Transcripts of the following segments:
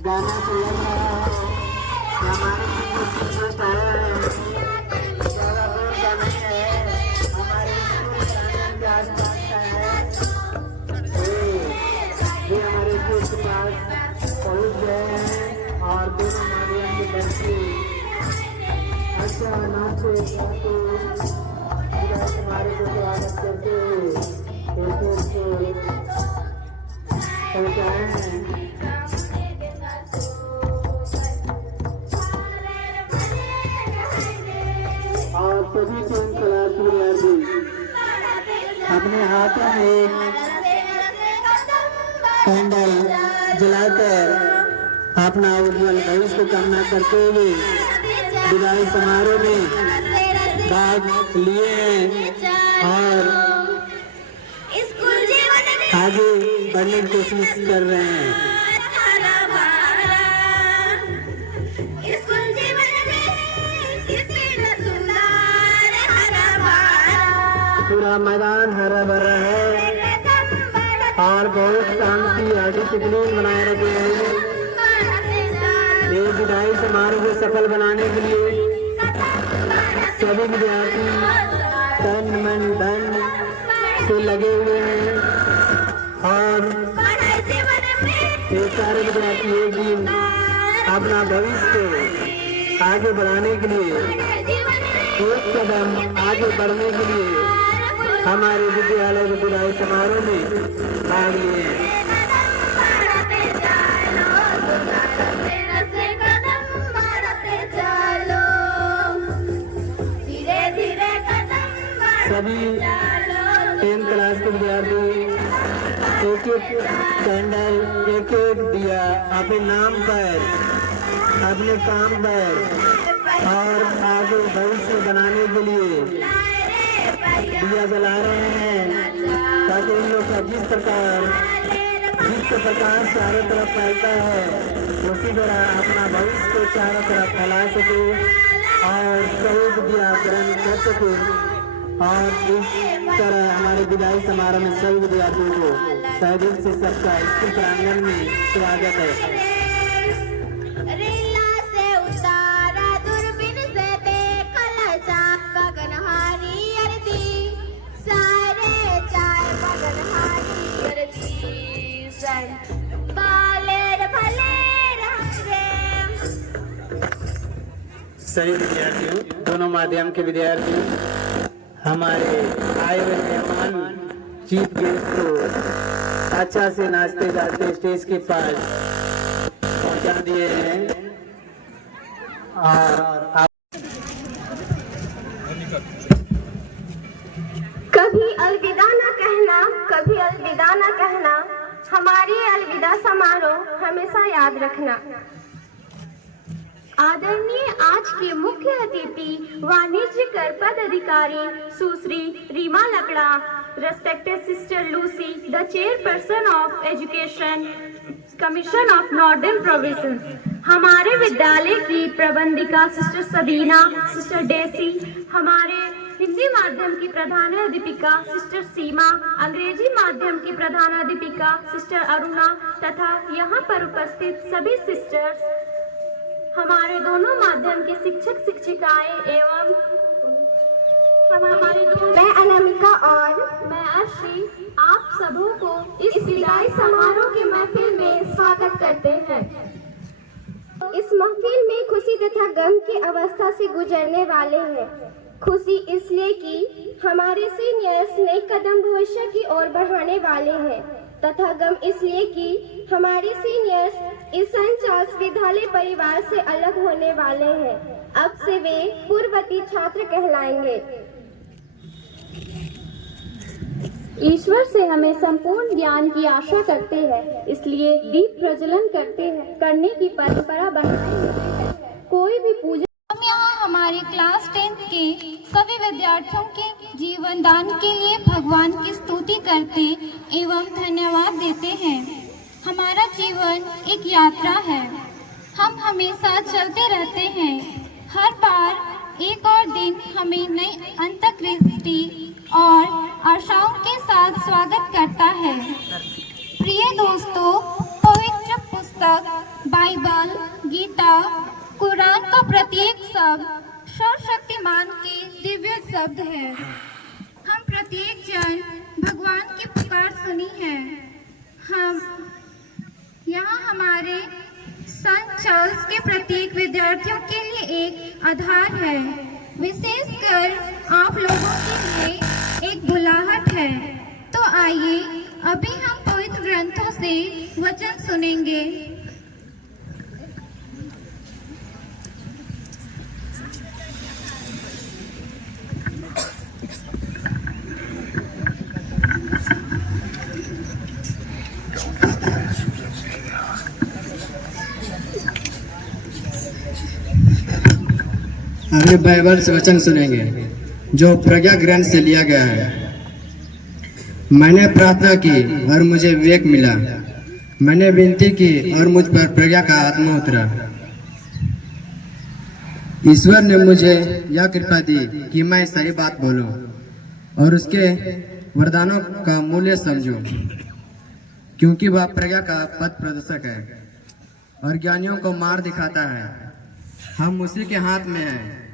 गाना चल रहा है, हमारे इंस्टीट्यूट है, ज़्यादा दूर का नहीं है, हमारे इंस्टीट्यूट के आसपास का है। ये हमारे इंस्टीट्यूट के पास पहुँच गए हैं और दोनों माध्यम के बच्चे अच्छा नाचते गाते हमारे को स्वागत करते हुए पहुँचाए हैं। और सभी टेंथ क्लास विद्यार्थी अपने हाथों में कैंडल जलाकर अपना उज्जवल भविष्य को कामना करते हुए विदाई समारोह में भाग लिए और आगे बढ़ने की कोशिश कर रहे हैं। पूरा मैदान हरा भरा है और बहुत शांति और डिसिप्लिन बनाए रखे हैं। ये विदाई समारोह को सफल बनाने के लिए सभी विद्यार्थी तन मन धन से लगे हुए हैं और ये सारे विद्यार्थी एक दिन अपना भविष्य को आगे बढ़ाने के लिए एक कदम आगे बढ़ने के लिए हमारे विद्यालय के विदाई समारोह में भाग लिए हैं। सभी 10th क्लास के विद्यार्थी एक कैंडल एक दिया अपने नाम पर अपने काम पर और आगे भविष्य बनाने के लिए दिया जला रहे हैं ताकि इन लोग का जिस प्रकाश चारों तरफ फैलता है उसी तरह अपना भविष्य को चारों तरफ फैला सके और सही विद्या ग्रहण कर सके। और इस तरह हमारे विदाई समारोह में सभी विद्यार्थियों को तहे दिल से सबका स्कूल प्रांगण में स्वागत है। सभी विद्यार्थियों दोनों माध्यम के विद्यार्थी हमारे आए हुए मेहमान चीफ गेस्ट को अच्छा से नाचते गाते स्टेज के पास पहुंचा दिए हैं और कभी अलविदा न कहना, कभी अलविदा न कहना, हमारी अलविदा समारोह हमेशा याद रखना। आदरणीय आज के मुख्य अतिथि वाणिज्य कर पद अधिकारी सुश्री Reema Lakra, respected sister Lucy, the chairperson of education commission of northern provinces, हमारे विद्यालय की प्रबंधिका सिस्टर सबीना, सिस्टर डेसी, हमारे हिंदी माध्यम की प्रधानाध्यापिका सिस्टर सीमा, अंग्रेजी माध्यम की प्रधानाध्यापिका सिस्टर अरुणा तथा यहाँ पर उपस्थित सभी सिस्टर्स, हमारे दोनों माध्यम के शिक्षक शिक्षिकाएं एवं मैं अनामिका और मैं अर्शी आप सबों को इस विदाई समारोह के महफिल में स्वागत करते हैं। इस महफिल में खुशी तथा गम की अवस्था से गुजरने वाले हैं। खुशी इसलिए कि हमारे सीनियर्स नए कदम भविष्य की ओर बढ़ाने वाले हैं तथा गम इसलिए कि हमारे सीनियर्स इस सेंट चार्ल्स विद्यालय परिवार से अलग होने वाले हैं। अब से वे पूर्ववर्ती छात्र कहलाएंगे। ईश्वर से हमें संपूर्ण ज्ञान की आशा करते हैं, इसलिए दीप प्रज्वलन करने की परंपरा बनाए हुए है। कोई भी पूजा हम यहाँ हमारे क्लास 10th के सभी विद्यार्थियों के जीवन दान के लिए भगवान की स्तुति करते एवं धन्यवाद देते हैं। हमारा जीवन एक यात्रा है, हम हमेशा चलते रहते हैं। हर बार एक और दिन हमें नई अंतर्दृष्टि और आशाओं के साथ स्वागत करता है। प्रिय दोस्तों, पवित्र पुस्तक बाइबल, गीता, कुरान का प्रत्येक शब्द सर्वशक्तिमान के दिव्य शब्द है। हम प्रत्येक जन भगवान की पुकार सुनी है। हम यहाँ हमारे सेंट चार्ल्स के प्रत्येक विद्यार्थियों के लिए एक आधार है, विशेषकर आप लोगों के लिए एक बुलाहट है। तो आइए अभी हम पवित्र ग्रंथों से वचन सुनेंगे। अभी बाइबल से वचन सुनेंगे जो प्रज्ञा ग्रंथ से लिया गया है। मैंने प्रार्थना की और मुझे विवेक मिला, मैंने विनती की और मुझ पर प्रज्ञा का आत्मा उतरा। ईश्वर ने मुझे यह कृपा दी कि मैं सही बात बोलूं और उसके वरदानों का मूल्य समझूं, क्योंकि वह प्रज्ञा का पथ प्रदर्शक है और ज्ञानियों को मार्ग दिखाता है। हम उसी के हाथ में हैं,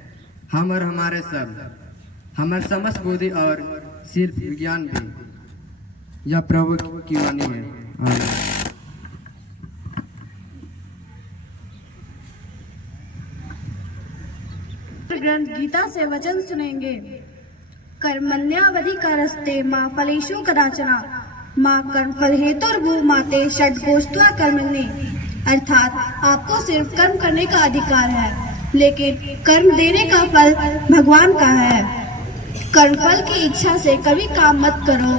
हम और हमारे सब, हमारे समस्त बुद्धि और सिर्फ विज्ञान भी। यह प्रभु की वाणी है। ग्रंथ गीता से वचन सुनेंगे। कर्मण्यावधि का रस्ते माँ फलेशु कदाचना माँ कर्म फल हेतुर्भु माते षड्गोष्ठा कर्मण्ये, अर्थात आपको सिर्फ कर्म करने का अधिकार है, लेकिन कर्म देने का फल भगवान का है। कर्म फल की इच्छा से कभी काम मत करो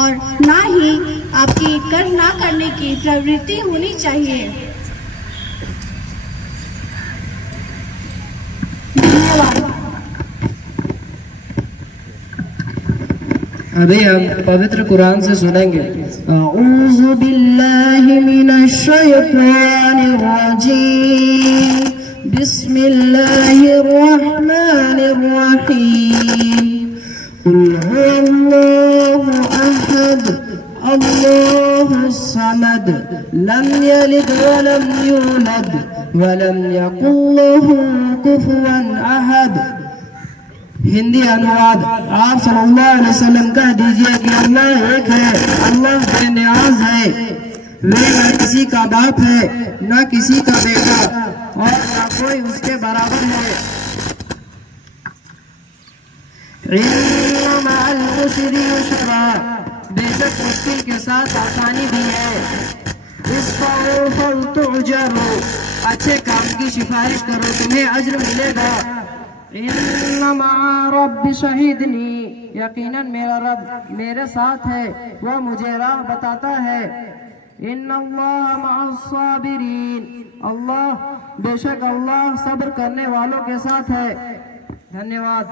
और ना ही आपकी कर्म ना करने की प्रवृत्ति होनी चाहिए। धन्यवाद। अभी हम पवित्र कुरान से सुनेंगे। औज़ु बिल्लाहि मिनश शैतानिर रजीम, बिस्मिल्लाहिर रहमानिर रहीम। कुल हुवल्लाहु अहद, अल्लाहुस समद, लम यलिद वलम यूलद वलम यकुल लहू कुफुवन अहद। हिंदी अनुवाद। आप सल्लल्लाहु अलैहि वसल्लम कह दीजिए कि अल्लाह एक है, अल्लाह बेनियाज है, वे न किसी का बाप है न किसी का बेटा और न कोई उसके बराबर है। इन्ना मअल उसरि युस्रा, बेशक मुश्किल के साथ आसानी भी है। इस्ताऊ फलतुजरू, अच्छे काम की सिफारिश करो तुम्हें अज्र मिलेगा। इन्नमा रब्बी शहीदनी, यकीनन मेरा रब मेरे साथ है, वह मुझे राह बताता है। इन्नल्लाह मअस्साबिरीन, अल्लाह बेशक अल्लाह सब्र करने वालों के साथ है। धन्यवाद।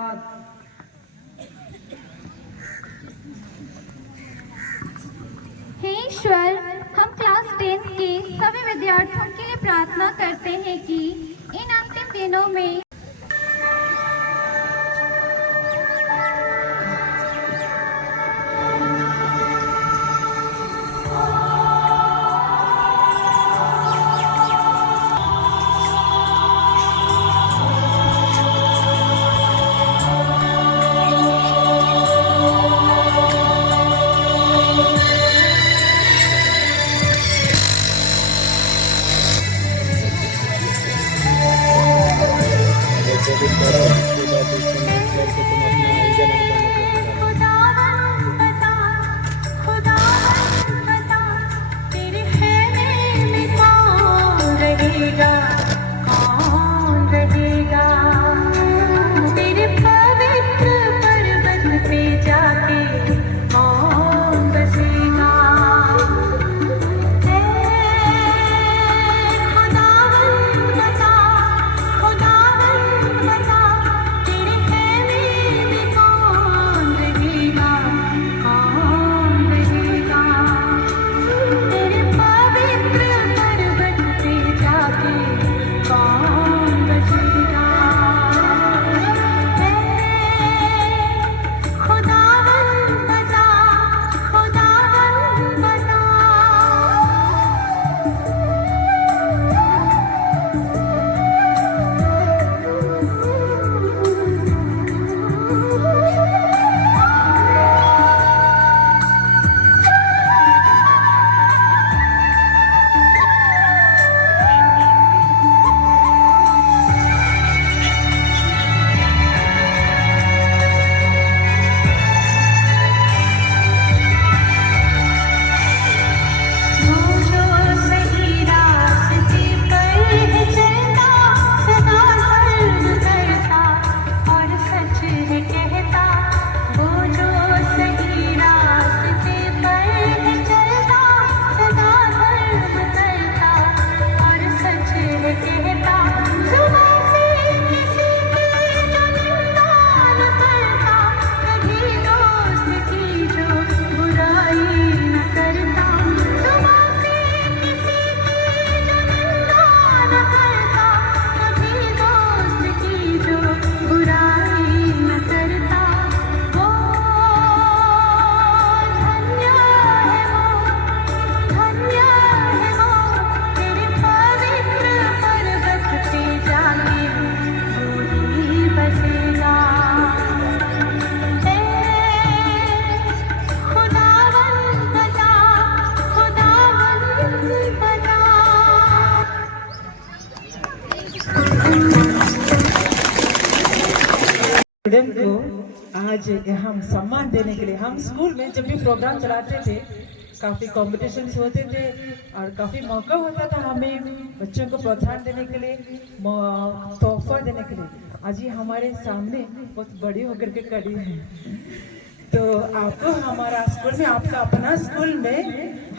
हे ईश्वर, हम क्लास 10 के सभी विद्यार्थियों के लिए प्रार्थना करते हैं कि इन अंतिम दिनों में स्टूडेंट को आज हम सम्मान देने के लिए हम स्कूल में जब भी प्रोग्राम चलाते थे काफी कॉम्पिटिशन्स होते थे और काफी मौका होता था हमें बच्चों को प्रोत्साहन देने के लिए, तोहफा देने के लिए। आज ये हमारे सामने बहुत बड़ी होकर के खड़ी है। तो आपको हमारा स्कूल में, आपका अपना स्कूल में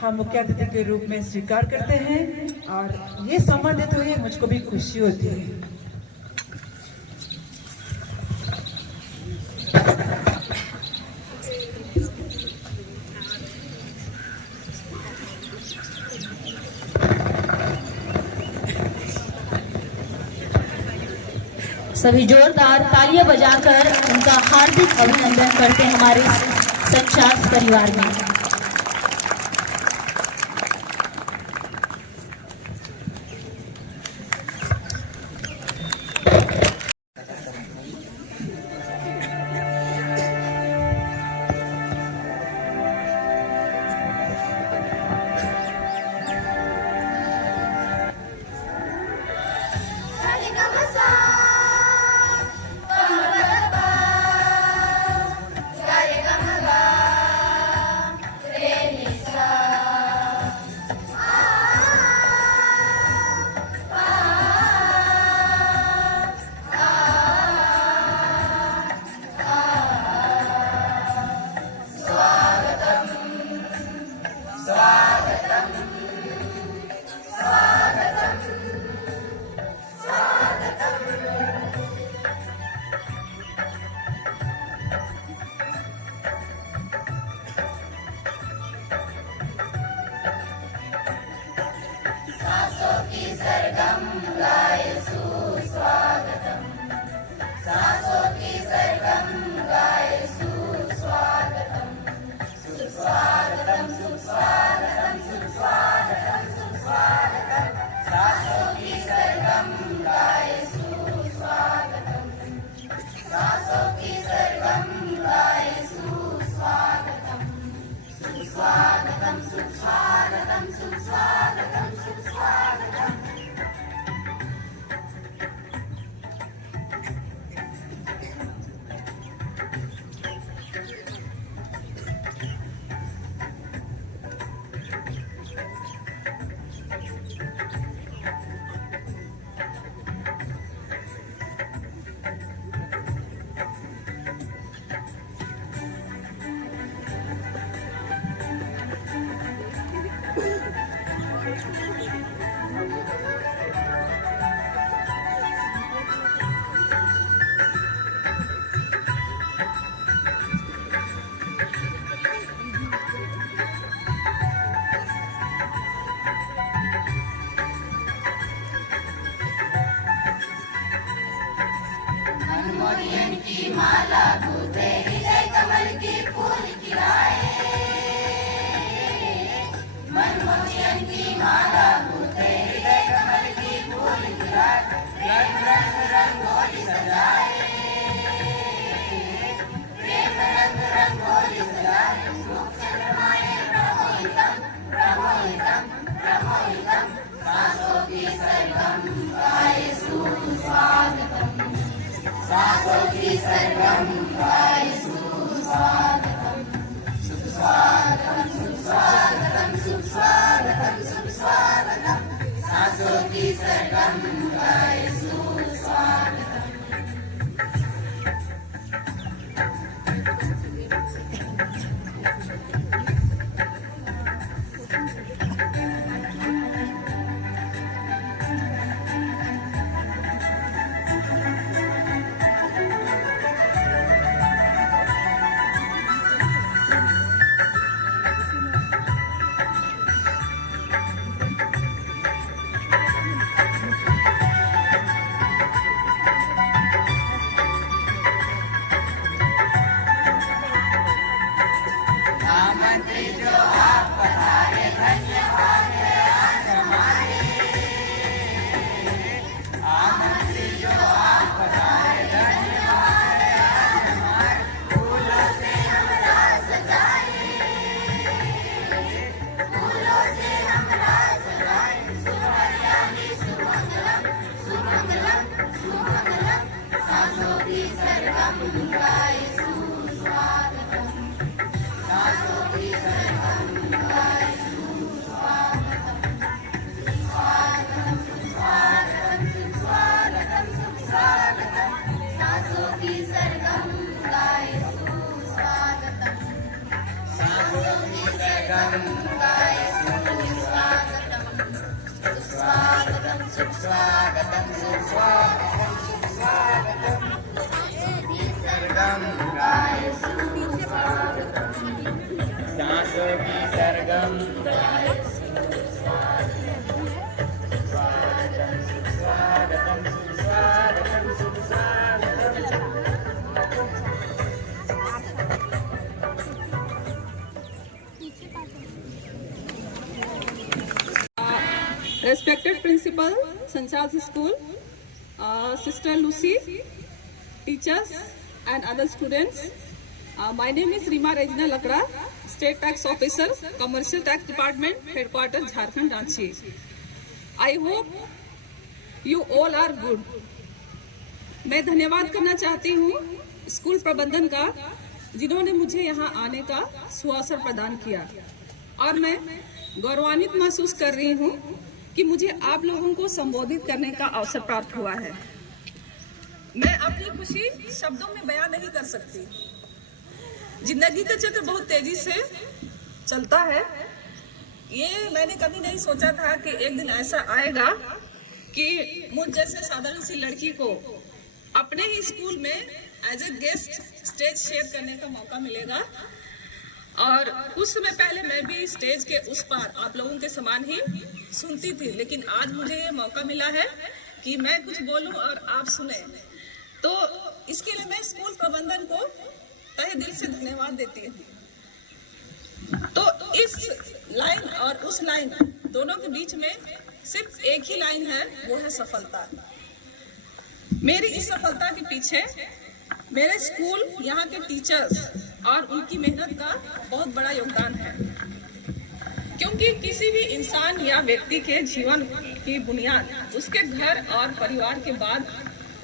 हम मुख्य अतिथि के रूप में स्वीकार करते हैं और ये सम्मान देते हुए मुझको भी खुशी होती है। सभी जोरदार तालियां बजाकर उनका हार्दिक अभिनंदन करते हैं हमारे संचार परिवार में। स्वागतम Respected Principal, Sanchal School, Sister Lucy, teachers and other students. My name is Rima Regina Lakra, State Tax Officer, Commercial Tax Department, Headquarters, Jharkhand, Ranchi. I hope you all are good. मैं धन्यवाद करना चाहती हूँ school प्रबंधन का, जिन्होंने मुझे यहाँ आने का सुअवसर प्रदान किया, और मैं गौरवान्वित महसूस कर रही हूँ कि मुझे आप लोगों को संबोधित करने का अवसर प्राप्त हुआ है। मैं अपनी खुशी शब्दों में बयान नहीं कर सकती। जिंदगी का चक्र बहुत तेजी से चलता है। ये मैंने कभी नहीं सोचा था कि एक दिन ऐसा आएगा कि मुझ जैसे साधारण सी लड़की को अपने ही स्कूल में as a guest stage share करने का मौका मिलेगा। और कुछ समय पहले मैं भी स्टेज के उस पार आप लोगों के समान ही सुनती थी, लेकिन आज मुझे ये मौका मिला है कि मैं कुछ बोलूं और आप सुने। तो इसके लिए मैं स्कूल प्रबंधन को तहे दिल से धन्यवाद देती हूँ। तो इस लाइन और उस लाइन दोनों के बीच में सिर्फ एक ही लाइन है, वो है सफलता। मेरी इस सफलता के पीछे मेरे स्कूल, यहाँ के टीचर्स और उनकी मेहनत का बहुत बड़ा योगदान है। क्योंकि किसी भी इंसान या व्यक्ति के जीवन की बुनियाद उसके घर और परिवार के बाद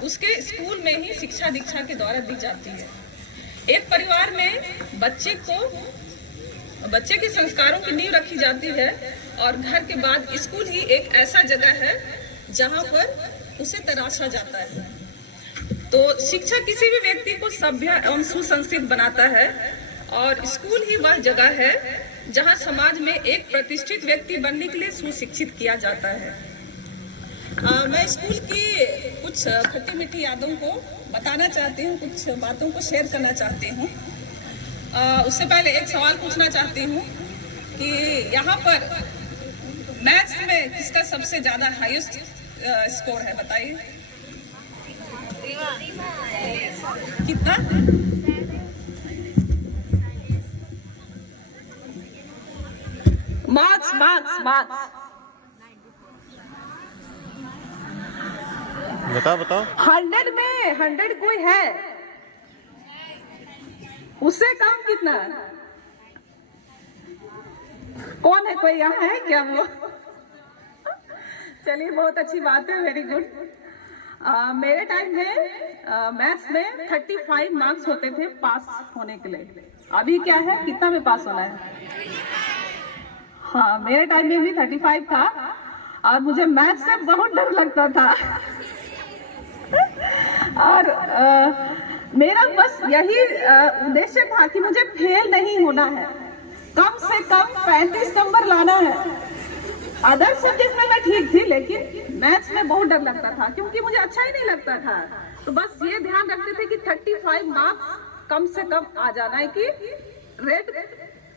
उसके स्कूल में ही शिक्षा दीक्षा के द्वारा दी जाती है। एक परिवार में बच्चे के संस्कारों की नींव रखी जाती है और घर के बाद स्कूल ही एक ऐसा जगह है जहाँ पर उसे तराशा जाता है। तो शिक्षा किसी भी व्यक्ति को सभ्य एवं सुसंस्कृत बनाता है और स्कूल ही वह जगह है जहां समाज में एक प्रतिष्ठित व्यक्ति बनने के लिए सुशिक्षित किया जाता है। मैं स्कूल की कुछ खट्टी मीठी यादों को बताना चाहती हूँ, कुछ बातों को शेयर करना चाहती हूँ। उससे पहले एक सवाल पूछना चाहती हूँ कि यहाँ पर मैथ्स में किसका सबसे ज्यादा हाईएस्ट स्कोर है, बताइए कितना? मार्क्स बताओ 100 में 100 कोई है, उससे कम कितना? कौन है, कोई यहाँ है क्या वो? चलिए बहुत अच्छी बात है, वेरी गुड। मेरे टाइम में मैथ्स में 35 मार्क्स होते थे पास होने के लिए। अभी क्या है, कितना में पास होना है? हाँ, मेरे टाइम में भी 35 था और मुझे मैथ्स से बहुत डर लगता था। और मेरा बस यही उद्देश्य था कि मुझे फेल नहीं होना है, कम से कम 35 नंबर लाना है। अदर सब्जेक्ट में मैं ठीक थी, लेकिन मैथ्स में बहुत डर लगता था क्योंकि मुझे अच्छा ही नहीं लगता था। तो बस ये ध्यान रखते थे कि 35 मार्क्स कम से कम आ जाना है कि रेड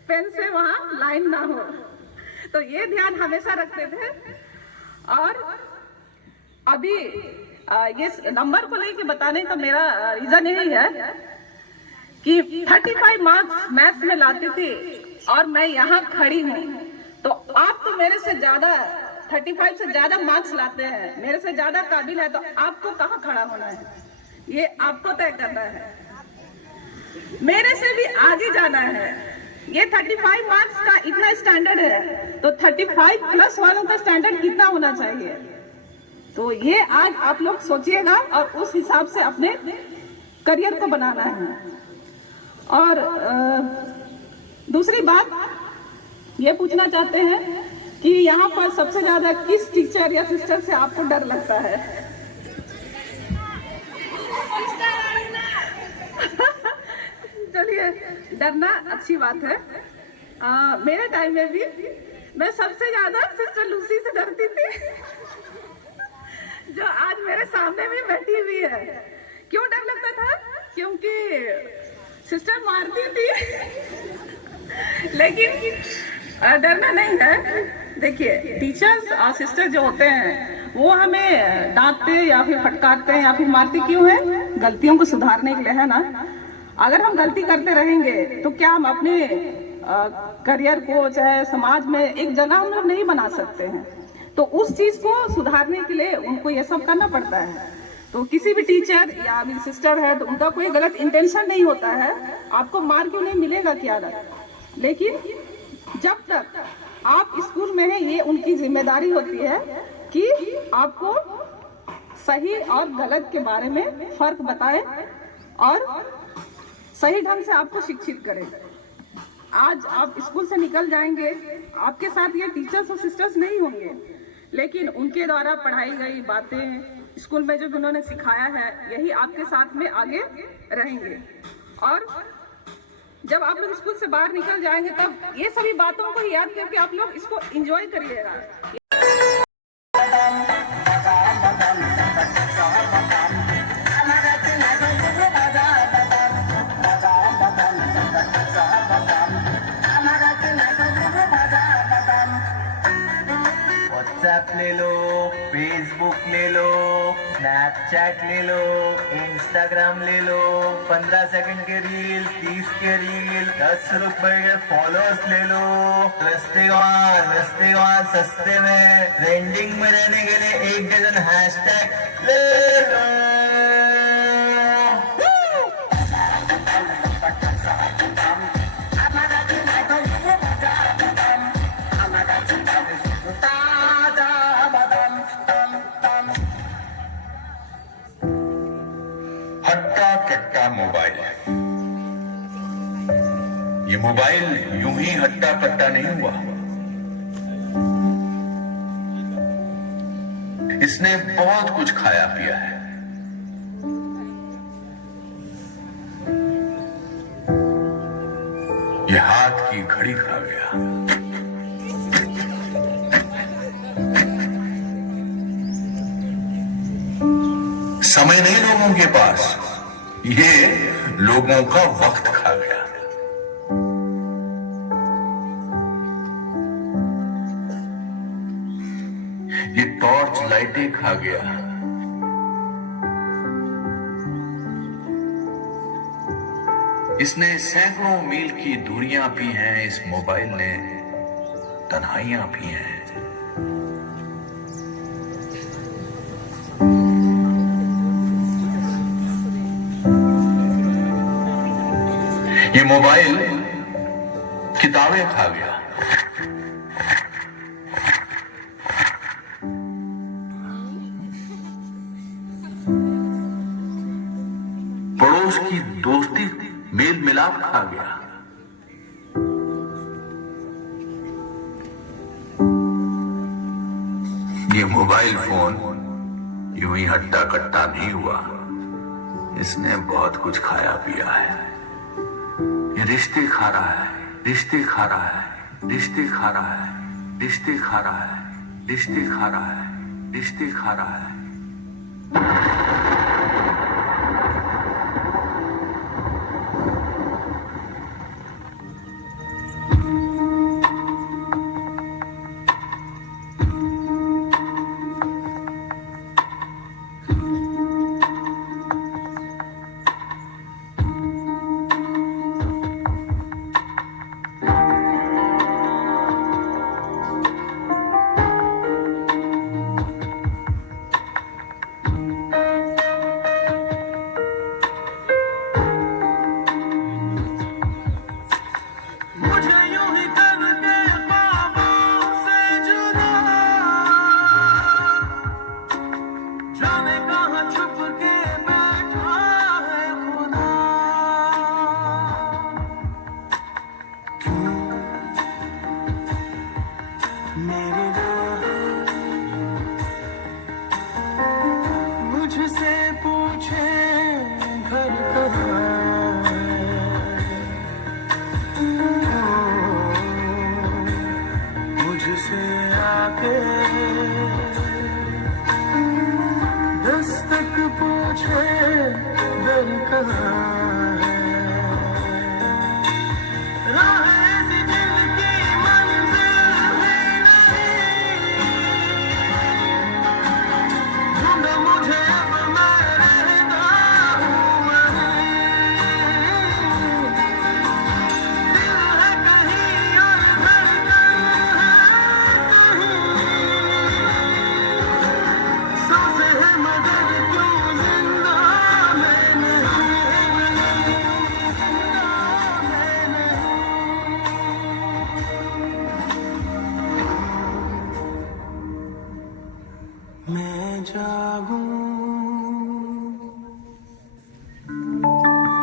पेन से वहाँ लाइन ना हो। तो ये ध्यान हमेशा रखते थे। और अभी ये नंबर को लेके बताने का मेरा रीजन यही है कि 35 मार्क्स मैथ्स में लाती थी और मैं यहाँ खड़ी हूँ। तो आप तो मेरे से ज्यादा 35 से ज्यादा मार्क्स लाते हैं, मेरे से ज्यादा काबिल है, तो आपको कहाँ खड़ा होना है, ये आपको तय करना है। मेरे से भी आगे जाना है। ये 35 मार्क्स का इतना स्टैंडर्ड है, तो 35 प्लस वालों का स्टैंडर्ड कितना होना चाहिए? तो ये आज आप लोग सोचिएगा और उस हिसाब से अपने करियर को बनाना है। और दूसरी बात ये पूछना चाहते हैं कि यहाँ पर सबसे ज्यादा किस टीचर या सिस्टर से आपको डर लगता है? चलिए, डरना अच्छी बात है। मेरे टाइम में भी मैं सबसे ज्यादा सिस्टर लूसी से डरती थी, जो आज मेरे सामने भी बैठी हुई है। क्यों डर लगता था? क्योंकि सिस्टर मारती थी, लेकिन डरना नहीं है। देखिए, टीचर्स और सिस्टर जो होते हैं वो हमें डांटते या फिर फटकारते हैं या फिर मारते क्यों है? गलतियों को सुधारने के लिए, है ना। अगर हम गलती करते रहेंगे तो क्या हम अपने करियर को, चाहे समाज में एक जगह हम लोग नहीं बना सकते हैं। तो उस चीज को सुधारने के लिए उनको ये सब करना पड़ता है। तो किसी भी टीचर या मेरी सिस्टर है तो उनका कोई गलत इंटेंशन नहीं होता है, आपको मार क्यों नहीं मिलेगा क्या डर। लेकिन जब तक आप स्कूल में हैं, ये उनकी जिम्मेदारी होती है कि आपको सही और गलत के बारे में फर्क बताएं और सही ढंग से आपको शिक्षित करें। आज आप स्कूल से निकल जाएंगे, आपके साथ ये टीचर्स और सिस्टर्स नहीं होंगे, लेकिन उनके द्वारा पढ़ाई गई बातें, स्कूल में जो उन्होंने सिखाया है, यही आपके साथ में आगे रहेंगे। और जब आप लोग स्कूल से बाहर निकल जाएंगे तब ये सभी बातों को याद करके आप लोग इसको एंजॉय करिएगा। व्हाट्सएप ले लो, फेसबुक ले लो, स्नैपचैट ले लो, इंस्टाग्राम ले लो, 15 सेकंड के रील, 30 के रील, 10 रुपए के फॉलोअर्स ले लो। रस्तेवाल सस्ते में ट्रेंडिंग में रहने के लिए 1 डजन हैशटैग ले लो। हट्टा कट्टा मोबाइल। ये मोबाइल यूं ही हट्टा कट्टा नहीं हुआ, इसने बहुत कुछ खाया पिया है। ये हाथ की घड़ी खा गया, समय नहीं लोगों के पास, ये लोगों का वक्त खा गया। ये टॉर्च लाइटें खा गया, इसने सैकड़ों मील की दूरियां पी हैं, इस मोबाइल ने तन्हाइयां पी हैं। ये मोबाइल किताबें खा गया, पड़ोस की दोस्ती मेल मिलाप खा गया, ये मोबाइल फोन यूं ही हट्टा कट्टा नहीं हुआ, इसने बहुत कुछ खाया पिया है। ये रिश्ते खा रहा है, रिश्ते खा रहा है, रिश्ते खा रहा है, रिश्ते खा रहा है, रिश्ते खा रहा है, रिश्ते खा रहा है।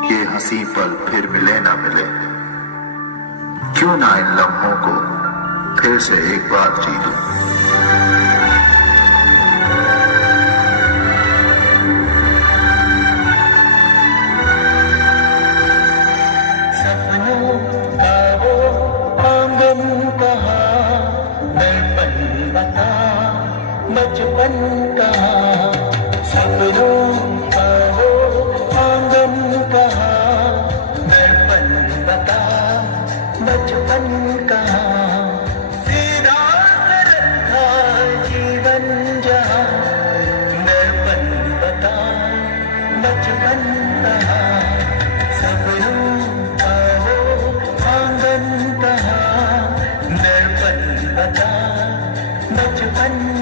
ये हंसी पल फिर मिले ना मिले, क्यों ना इन लम्हों को फिर से एक बार जी लूं। सपनों का वो आंगन कहाँ, दर्पण बता बचपन कहाँ। सपनों का वो आंगन कहाँ, दर्पण बता बचपन कहाँ। सीधा सरल था ऐसा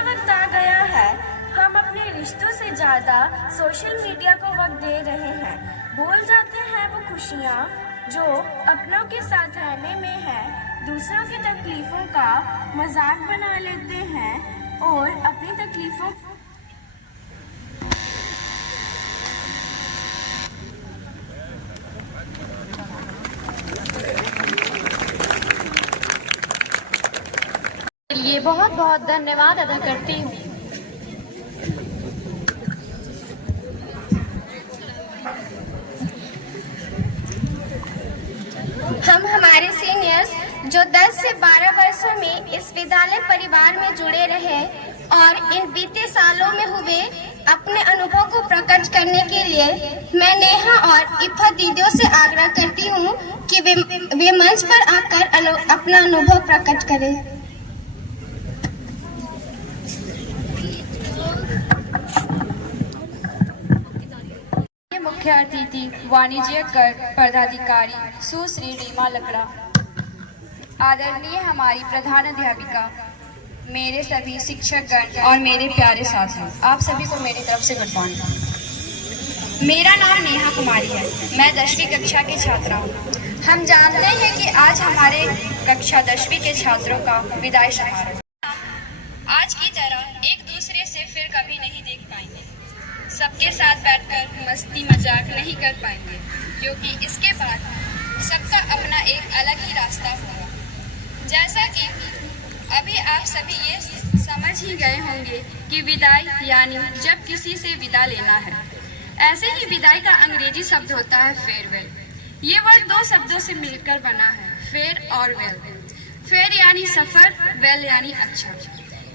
वक्त आ गया है, हम अपने रिश्तों से ज़्यादा सोशल मीडिया को वक्त दे रहे हैं। भूल जाते हैं वो खुशियाँ जो अपनों के साथ रहने में है। दूसरों की तकलीफ़ों का मजाक बना लेते हैं और अपनी तकलीफ़ों के लिए बहुत बहुत धन्यवाद अदा करती हूँ। हम हमारे सीनियर्स जो 10 से 12 वर्षों में इस विद्यालय परिवार में जुड़े रहे और इन बीते सालों में हुए अपने अनुभव को प्रकट करने के लिए मैं नेहा और इफ़त दीदियों से आग्रह करती हूँ कि वे मंच पर आकर अपना अनुभव प्रकट करें। मुख्य अतिथि वाणिज्य कर पदाधिकारी सुश्री रीमा लकड़ा, आदरणीय हमारी प्रधान अध्यापिका, मेरे सभी शिक्षकगण और मेरे प्यारे साथियों, आप सभी को मेरी तरफ से गुड मॉर्निंग। मेरा नाम नेहा कुमारी है, मैं 10वीं कक्षा की छात्रा हूँ। हम जानते हैं कि आज हमारे कक्षा 10वीं के छात्रों का विदाई समारोह आज की तरह एक दूसरे से फिर कभी नहीं देख पाएंगे। सबके साथ बैठकर मस्ती मजाक नहीं कर पाएंगे, क्योंकि इसके बाद सबका अपना एक अलग ही रास्ता होगा। जैसा कि अभी आप सभी ये समझ ही गए होंगे कि विदाई यानी जब किसी से विदा लेना है। ऐसे ही विदाई का अंग्रेजी शब्द होता है फेयरवेल। ये वर्ड 2 शब्दों से मिलकर बना है, फेयर और वेल। फेयर यानी सफर, वेल यानी अच्छा।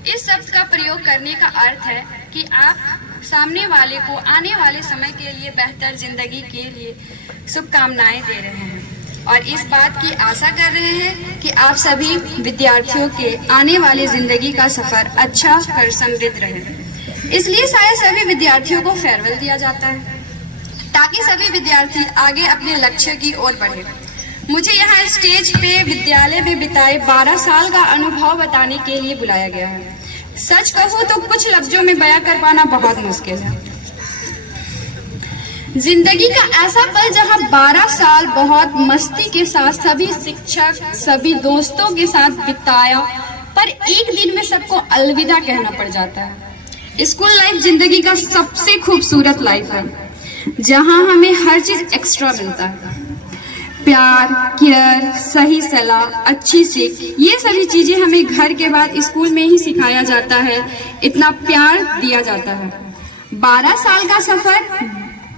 इस शब्द का प्रयोग करने का अर्थ है कि आप सामने वाले को आने वाले समय के लिए बेहतर जिंदगी के लिए शुभकामनाएं दे रहे हैं और इस बात की आशा कर रहे हैं कि आप सभी विद्यार्थियों के आने वाले जिंदगी का सफर अच्छा और समृद्ध रहे। इसलिए शायद सभी विद्यार्थियों को फेयरवेल दिया जाता है ताकि सभी विद्यार्थी आगे अपने लक्ष्य की ओर बढ़े। मुझे यहाँ स्टेज पे विद्यालय में बिताए 12 साल का अनुभव बताने के लिए बुलाया गया है। सच कहूँ तो कुछ लफ्जों में बयां कर पाना बहुत मुश्किल है। जिंदगी का ऐसा पल जहाँ 12 साल बहुत मस्ती के साथ सभी शिक्षक, सभी दोस्तों के साथ बिताया, पर एक दिन में सबको अलविदा कहना पड़ जाता है। स्कूल लाइफ जिंदगी का सबसे खूबसूरत लाइफ है, जहाँ हमें हर चीज एक्स्ट्रा मिलता है। प्यार, केयर, सही सलाह, अच्छी सीख, ये सभी चीजें हमें घर के बाद स्कूल में ही सिखाया जाता है, इतना प्यार दिया जाता है। 12 साल का सफर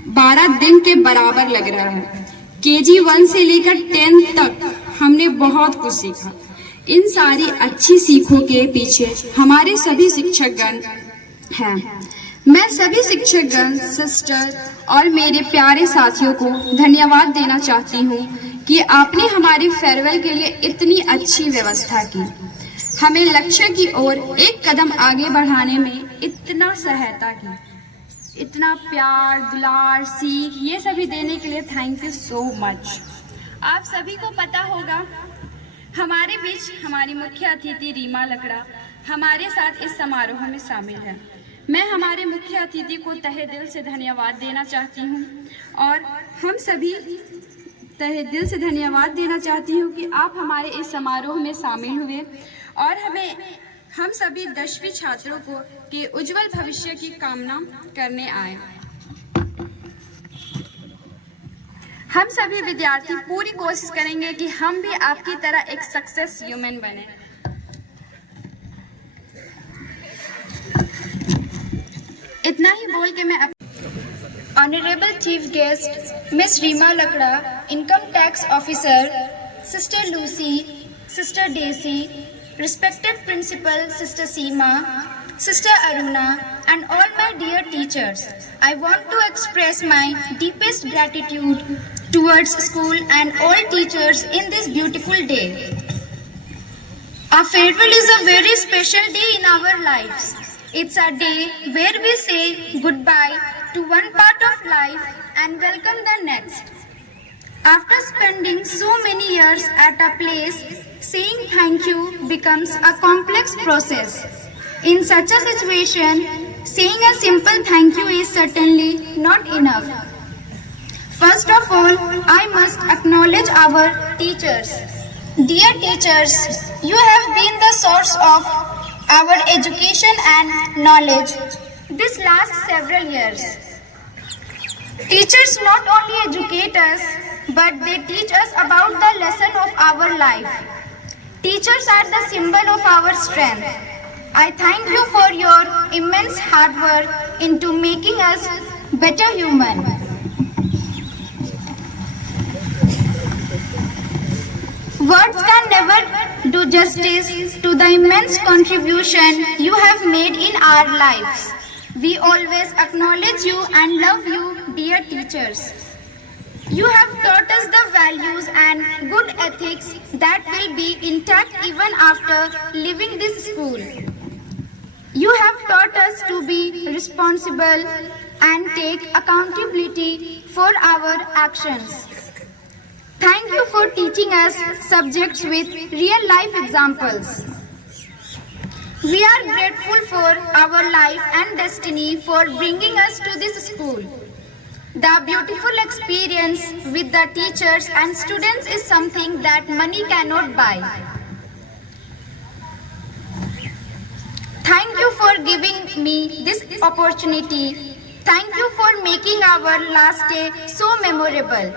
12 दिन के बराबर लग रहा है। KG 1 से लेकर 10 तक हमने बहुत कुछ सीखा। इन सारी अच्छी सीखों के पीछे हमारे सभी शिक्षकगण हैं। मैं सभी शिक्षकगण, सिस्टर और मेरे प्यारे साथियों को धन्यवाद देना चाहती हूँ कि आपने हमारे फेयरवेल के लिए इतनी अच्छी व्यवस्था की। हमें लक्ष्य की ओर एक कदम आगे बढ़ाने में इतना सहायता की, इतना प्यार, दुलार, सीख, ये सभी देने के लिए थैंक यू सो मच। आप सभी को पता होगा हमारे बीच हमारी मुख्य अतिथि रीमा लकड़ा हमारे साथ इस समारोह में शामिल है। मैं हमारे मुख्य अतिथि को तहे दिल से धन्यवाद देना चाहती हूँ और हम सभी तहे दिल से धन्यवाद देना चाहती हूँ कि आप हमारे इस समारोह में शामिल हुए और हम सभी 10वीं छात्रों को के उज्जवल भविष्य की कामना करने आए। हम सभी विद्यार्थी पूरी कोशिश करेंगे कि हम भी आपकी तरह एक सक्सेस ह्यूमन बने। इतना ही बोल के मैं Honorable Chief Guest, Miss Reema Lakda, Income Tax Officer, Sister Lucy, Sister Daisy, respected Principal, Sister Seema, Sister Aruna, and all my dear teachers. I want to express my deepest gratitude towards school and all teachers in this beautiful day. Our farewell is a very special day in our lives. It's a day where we say goodbye to one part of life and welcome the next. After spending so many years at a place, saying thank you becomes a complex process. In such a situation, saying a simple thank you is certainly not enough. First of all, I must acknowledge our teachers. Dear teachers, you have been the source of our education and knowledge this last several years. Teachers not only educate us, but they teach us about the lesson of our life. Teachers are the symbol of our strength. I thank you for your immense hard work into making us better human. Words can never do justice to the immense contribution you have made in our lives. We always acknowledge you and love you, dear teachers. You have taught us the values and good ethics that will be intact even after leaving this school. You have taught us to be responsible and take accountability for our actions. Thank you for teaching us subjects with real-life examples. We are grateful for our life and destiny for bringing us to this school. The beautiful experience with the teachers and students is something that money cannot buy. Thank you for giving me this opportunity. Thank you for making our last day so memorable.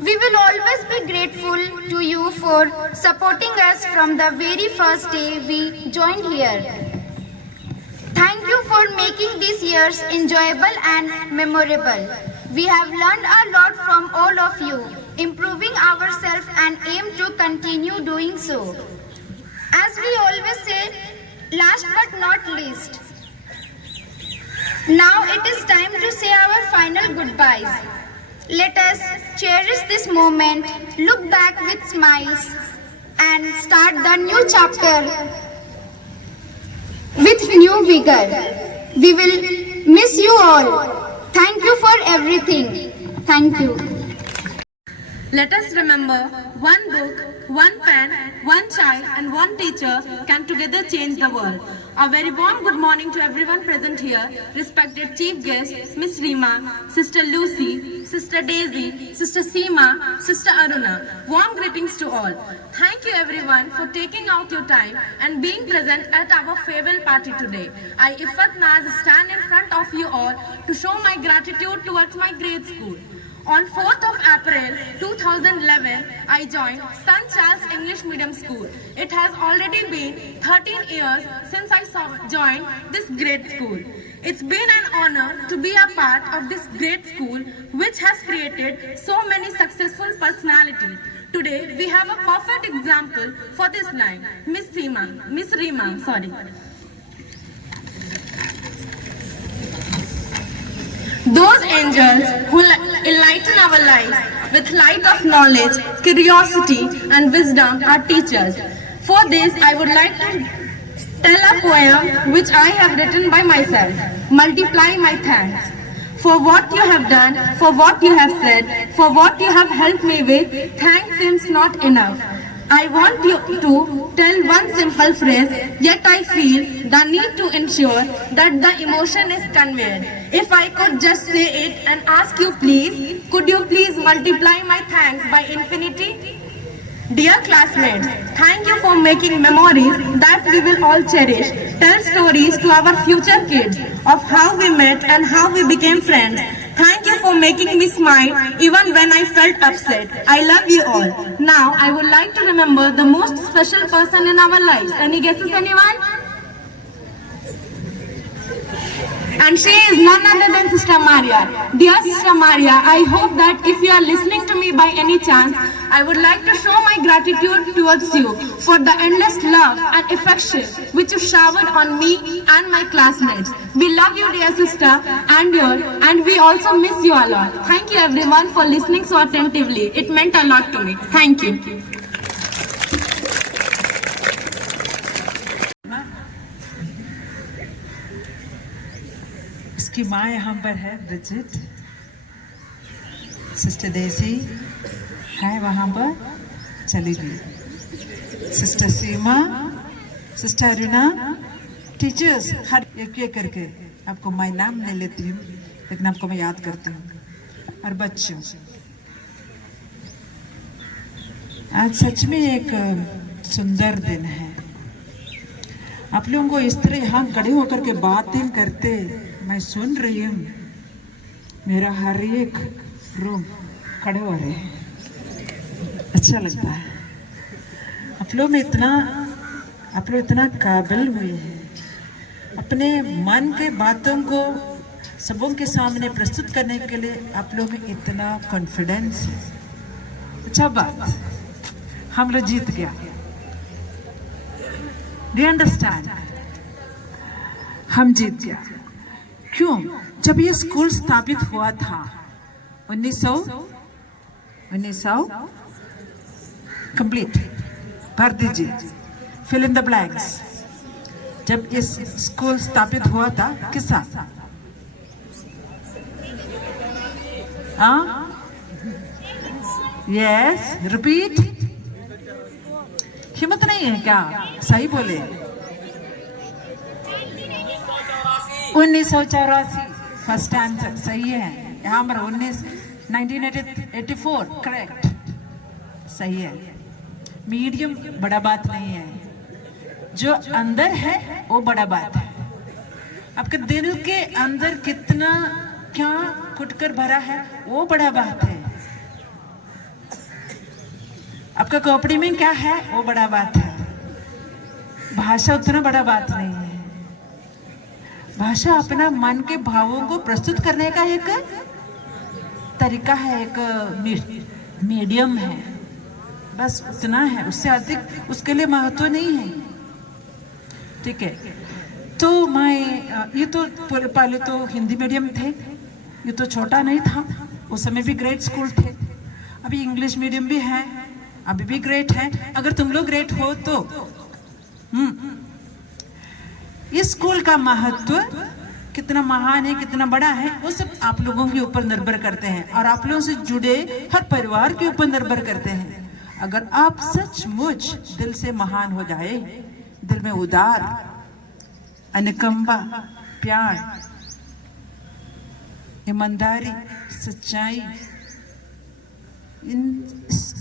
We will always be grateful to you for supporting us from the very first day we joined here. Thank you for making these years enjoyable and memorable. We have learned a lot from all of you, improving ourselves and aim to continue doing so. As we always say, last but not least, now it is time to say our final goodbyes. Let us cherish this moment, look back with smiles, and start the new chapter with new vigor. We will miss you all. Thank you for everything. Thank you. Let us remember, one book, one pen, one child and one teacher can together change the world. A very warm good morning to everyone present here, respected chief guests, Miss Rima, Sister Lucy, Sister Daisy, Sister Seema, Sister Aruna. Warm greetings to all. Thank you everyone for taking out your time and being present at our farewell party today. I, Ifat Naz, stand in front of you all to show my gratitude towards my grade school. On 4th of April 2011, I joined St. Charles English Medium School. It has already been 13 years since I joined this great school. It's been an honor to be a part of this great school which has created so many successful personalities. Today, we have a perfect example for this line. Miss Rima. Those angels who enlighten our lives with light of knowledge, curiosity and wisdom are teachers. For this, I would like to tell a poem which I have written by myself. Multiply my thanks. For what you have done, for what you have said, for what you have helped me with, thanks seems not enough. I want you to tell one simple phrase, yet I feel the need to ensure that the emotion is conveyed. If I could just say it and ask you please, could you please multiply my thanks by infinity? Dear classmates, thank you for making memories that we will all cherish. Tell stories to our future kids of how we met and how we became friends. Thank you for making me smile even when I felt upset. I love you all. Now, I would like to remember the most special person in our lives. Any guesses, anyone? And she is none other than Sister Maria. Dear Sister Maria, I hope that if you are listening to me by any chance, I would like to show my gratitude towards you for the endless love and affection which you showered on me and my classmates. We love you, dear sister, and we also miss you a lot. Thank you everyone for listening so attentively. It meant a lot to me. Thank you. उसकी माँ यहाँ पर है Brigid, sister Daisy, है वहाँ पर चली गई। सिस्टर सीमा, सिस्टर अरुणा, टीचर्स, हर एक करके आपको मैं नाम नहीं लेती हूँ, लेकिन आपको मैं याद करती हूँ। और बच्चों, आज सच में एक सुंदर दिन है। आप लोगों को इस तरह यहाँ खड़े होकर के बातें करते मैं सुन रही हूँ। मेरा हर एक रूम खड़े हो रहे हैं, अच्छा लगता है। आप लोग इतना काबिल हुए हैं, अपने मन के बातों को सबों के सामने प्रस्तुत करने के लिए आप लोग में इतना कॉन्फिडेंस है। अच्छा बात, हम लोग जीत गया। Do understand? हम जीत गया। क्यों? जब ये स्कूल स्थापित हुआ था 1900 कंप्लीट भर दीजिए, फिल इन द ब्लैंक्स। जब ये स्कूल स्थापित हुआ था किस साल? Yes, repeat. हिम्मत नहीं है क्या? सही बोले। 1984 फर्स्ट आंसर सही है। यहाँ पर 1984 करेक्ट, सही है। मीडियम बड़ा बात नहीं है, जो अंदर है वो बड़ा बात है। आपके दिल के अंदर कितना क्या खुटकर भरा है वो बड़ा बात है। आपका खोपड़ी में क्या है वो बड़ा बात है। भाषा उतना बड़ा बात नहीं है। भाषा अपना मन के भावों को प्रस्तुत करने का एक तरीका है, एक मीडियम है, बस उतना है, उससे अधिक उसके लिए महत्व नहीं है। ठीक है, तो मैं ये तो पहले तो हिंदी मीडियम थे, ये तो छोटा नहीं था, उस समय भी ग्रेट स्कूल थे। अभी इंग्लिश मीडियम भी है, अभी भी ग्रेट है। अगर तुम लोग ग्रेट हो तो इस स्कूल का महत्व कितना महान है, कितना बड़ा है, वो सब आप लोगों के ऊपर निर्भर करते हैं और आप लोगों से जुड़े हर परिवार के ऊपर निर्भर करते हैं। अगर आप सचमुच दिल से महान हो जाए, दिल में उदार, अनुकंपा, प्यार, ईमानदारी, सच्चाई,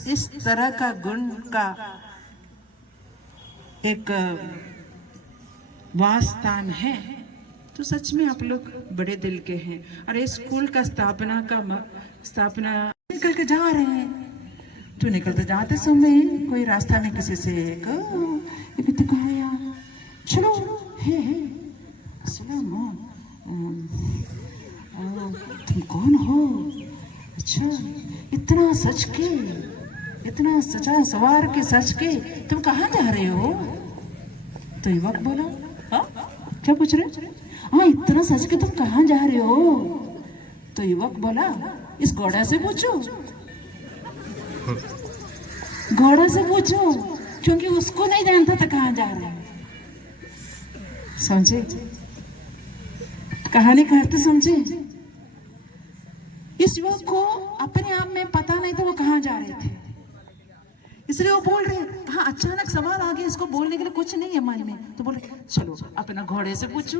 इस तरह का गुण का एक वास्तान है, तो सच में आप लोग बड़े दिल के हैं। और इस स्कूल का स्थापना निकल के जा रहे हैं, तो निकलते जाते समय कोई रास्ता में किसी से कहा चलो हे तुम कौन हो? अच्छा, इतना सच के, इतना सचा सवार के सच के तुम कहाँ जा रहे हो? तो युवक बोला, क्या पूछ रहे? हाँ, इतना सच के तुम कहाँ जा रहे हो? तो युवक बोला, इस घोड़ा से पूछो, घोड़ा से पूछो, क्योंकि उसको नहीं जानता था कहाँ जा रहा है। समझे कहानी का अर्थ? समझे? इस युवक को अपने आप में पता नहीं था वो कहाँ जा रहे थे, इसलिए वो बोल रहे। हाँ, अचानक सवाल आ गया, इसको बोलने के लिए कुछ नहीं है मन में, तो बोल रहे चलो अपना घोड़े से पूछो,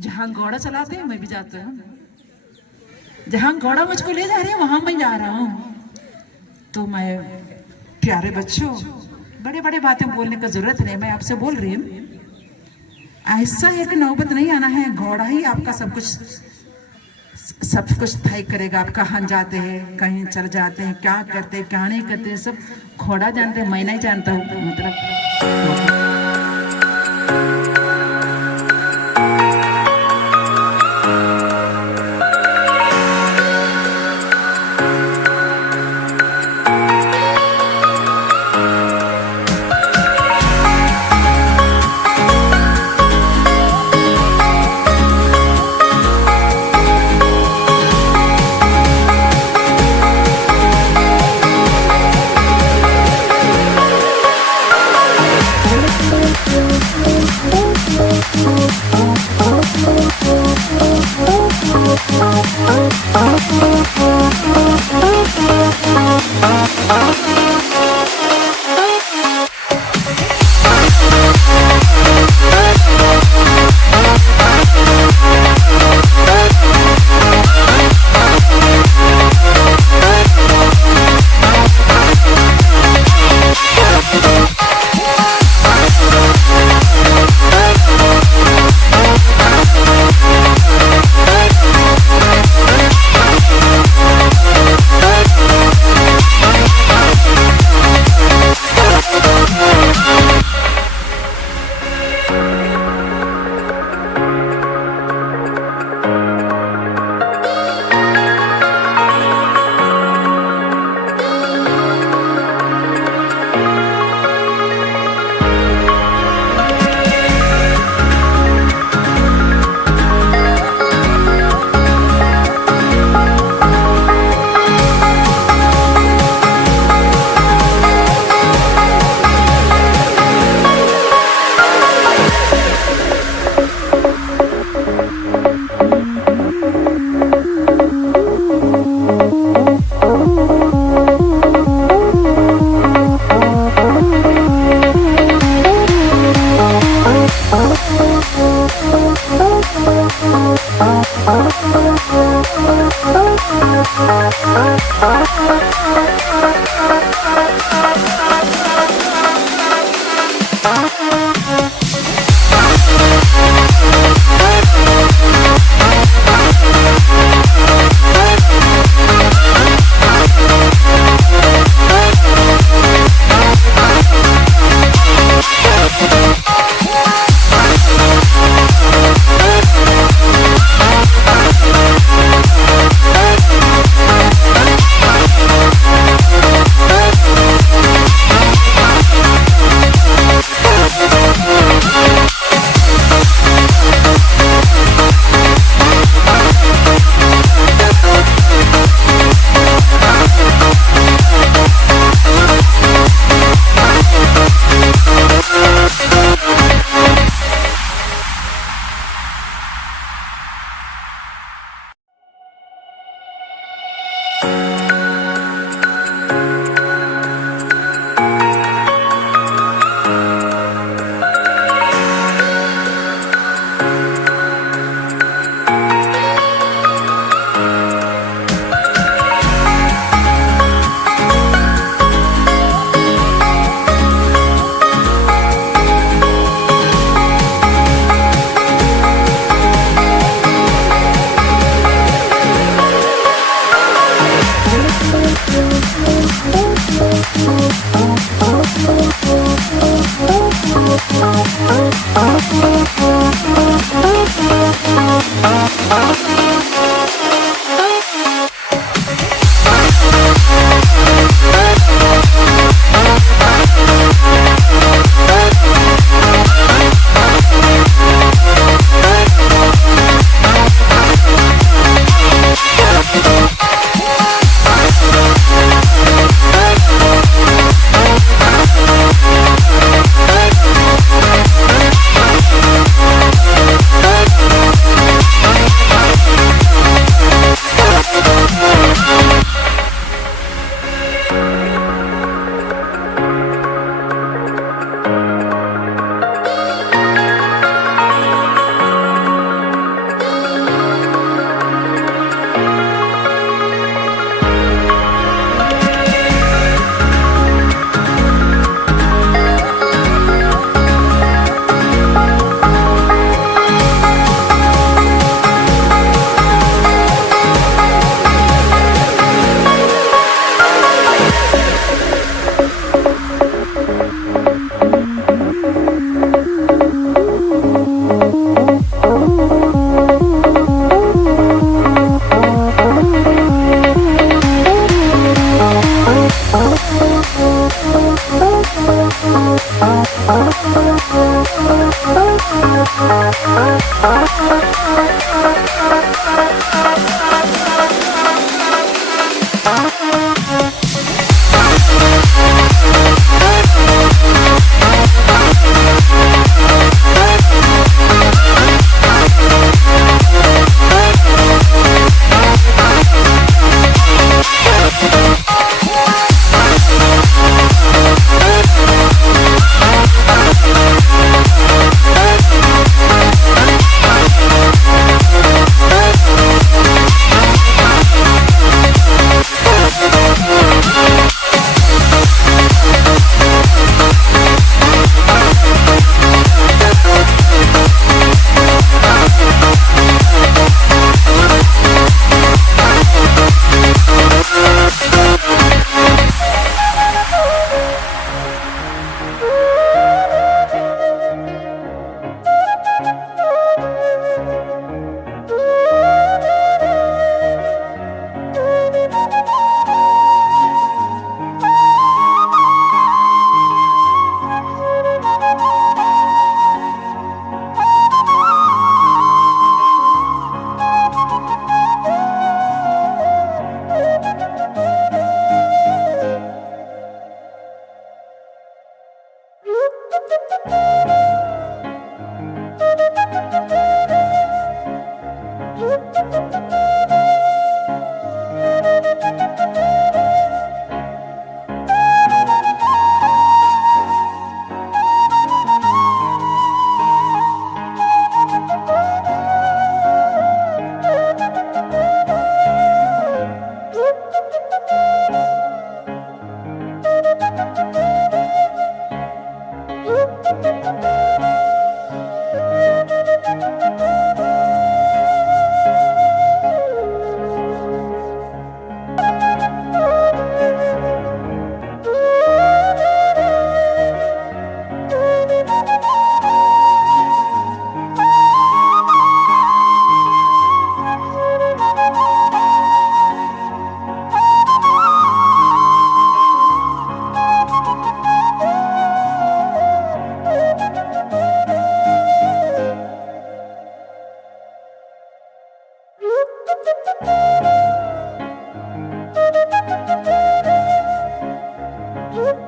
जहाँ घोड़ा चलाते हैं मैं भी जाता हूँ, जहाँ घोड़ा मुझको ले जा रहे हैं वहां मैं जा रहा हूँ। तो मैं प्यारे बच्चों, बड़े बड़े बातें बोलने की जरूरत नहीं, मैं आपसे बोल रही हूँ, ऐसा एक नौबत नहीं आना है, घोड़ा ही आपका सब कुछ तय करेगा। आप कहाँ जाते हैं, कहीं चल जाते हैं, क्या करते हैं, क्या नहीं करते, सब घोड़ा जानते हैं, मैं नहीं जानता हूँ। मतलब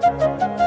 Thank you.